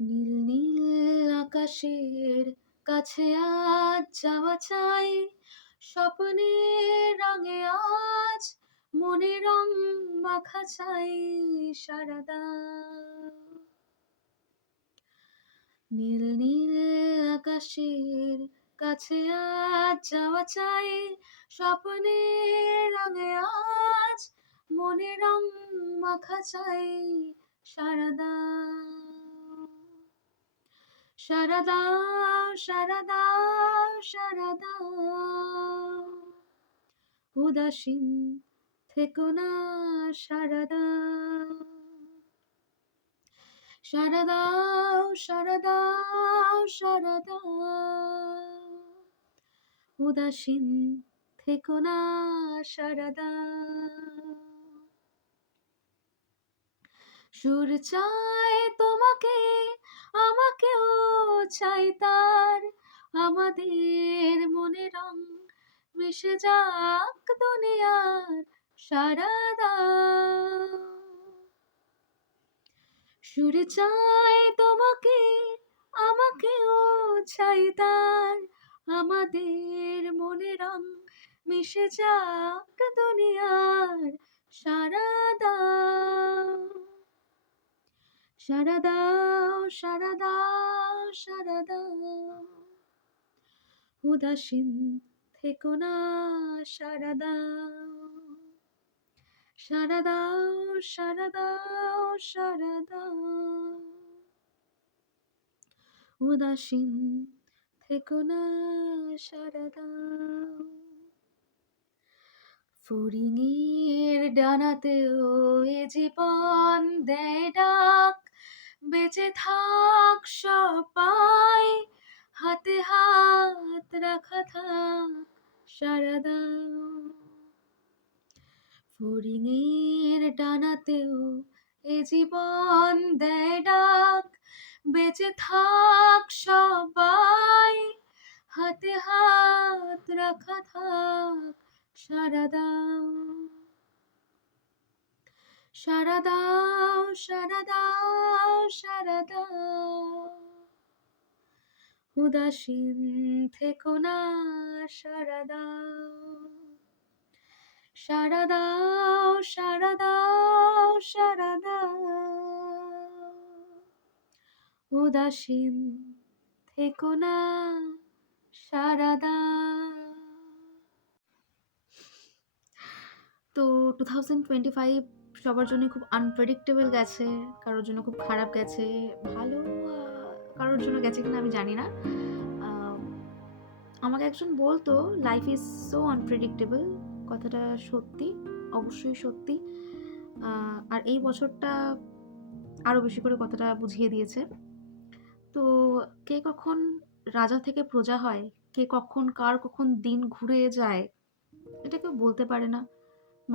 নীল নীল আকাশের কাছে আজ যাওয়া চাই, স্বপ্নের রঙে আজ মনে রং মাখা চাই। সারাদা নীল নীল আকাশের কাছে আজ যাওয়া চাই, স্বপ্নের রঙে আজ মনে রং মাখা চাই। সারাদা সারাদা সারাদা সারাদা উদাসীন থেকো না। সারাদা সারাদা সারাদা সারাদা উদাসীন থেকো না। সারাদা সুর চায় তোমাকে, আমাকেও চাই তার, আমাদের মনে রং মিশে যাক দুনিয়ার। সারাদা সুর চায় তোমাকে, আমাকেও চাই তার, আমাদের মনে রং মিশে যাক দুনিয়ার। সারাদা সারাদা সারাদা সারাদা উদাসীন থেকো না। সারাদা সারাদা সারাদা সারাদা উদাসীন থেকো না। সারাদা ফড়িংয়ের ডানাতেও এ জীবন দেয় ডাক, বেঁচে থাক সবাই, হাতে হাত রাখা থাক। সারাদা ফড়িংয়ের ডানাতেও এ জীবন দেয় ডাক, বেঁচে থাক সবাই, হাতে হাত রাখা থাক। সারাদা সারাদা সারাদা সারাদা উদাসীন থেকো না। সারাদা সারাদা সারাদা সারাদা উদাসীন থেকো না। সারাদা। তো 2025 সবার জন্য খুব আনপ্রেডিক্টেবল গেছে, কারোর জন্য খুব খারাপ গেছে, ভালো কারোর জন্য গেছে কিনা আমি জানি না। আমাকে একজন বলতো লাইফ ইজ সো আনপ্রেডিক্টেবল, কথাটা সত্যি, অবশ্যই সত্যি। আর এই বছরটা আরও বেশি করে কথাটা বুঝিয়ে দিয়েছে। তো কে কখন রাজা থেকে প্রজা হয়, কে কখন কার কখন দিন ঘুরে যায়, এটা কেউ বলতে পারে না।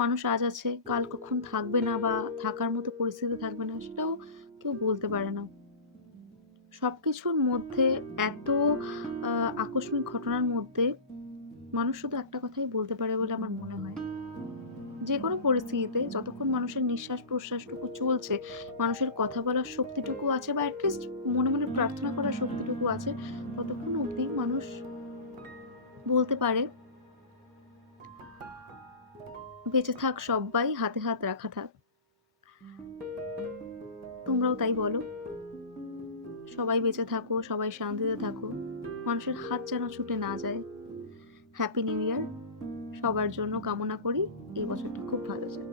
মানুষ আজ আছে, কাল কখন থাকবে না বা থাকার মতো পরিস্থিতি থাকবে না, সেটাও কেউ বলতে পারে না। সব কিছুর মধ্যে, এত আকস্মিক ঘটনার মধ্যে মানুষ শুধু একটা কথাই বলতে পারে বলে আমার মনে হয়, যে কোনো পরিস্থিতিতে যতক্ষণ মানুষের নিঃশ্বাস প্রশ্বাসটুকু চলছে, মানুষের কথা বলার শক্তিটুকু আছে, বা অ্যাটলিস্ট মনে মনে প্রার্থনা করার শক্তিটুকু আছে, ততক্ষণ অবধি মানুষ বলতে পারে বেঁচে থাক সবাই, হাতে হাত রাখা থাক। তোমরাও তাই বলো, সবাই বেঁচে থাকো, সবাই শান্তিতে থাকো, মানুষের হাত যেন ছুটে না যায়। হ্যাপি নিউ ইয়ার সবার জন্য কামনা করি, এই বছরটা খুব ভালো যাক।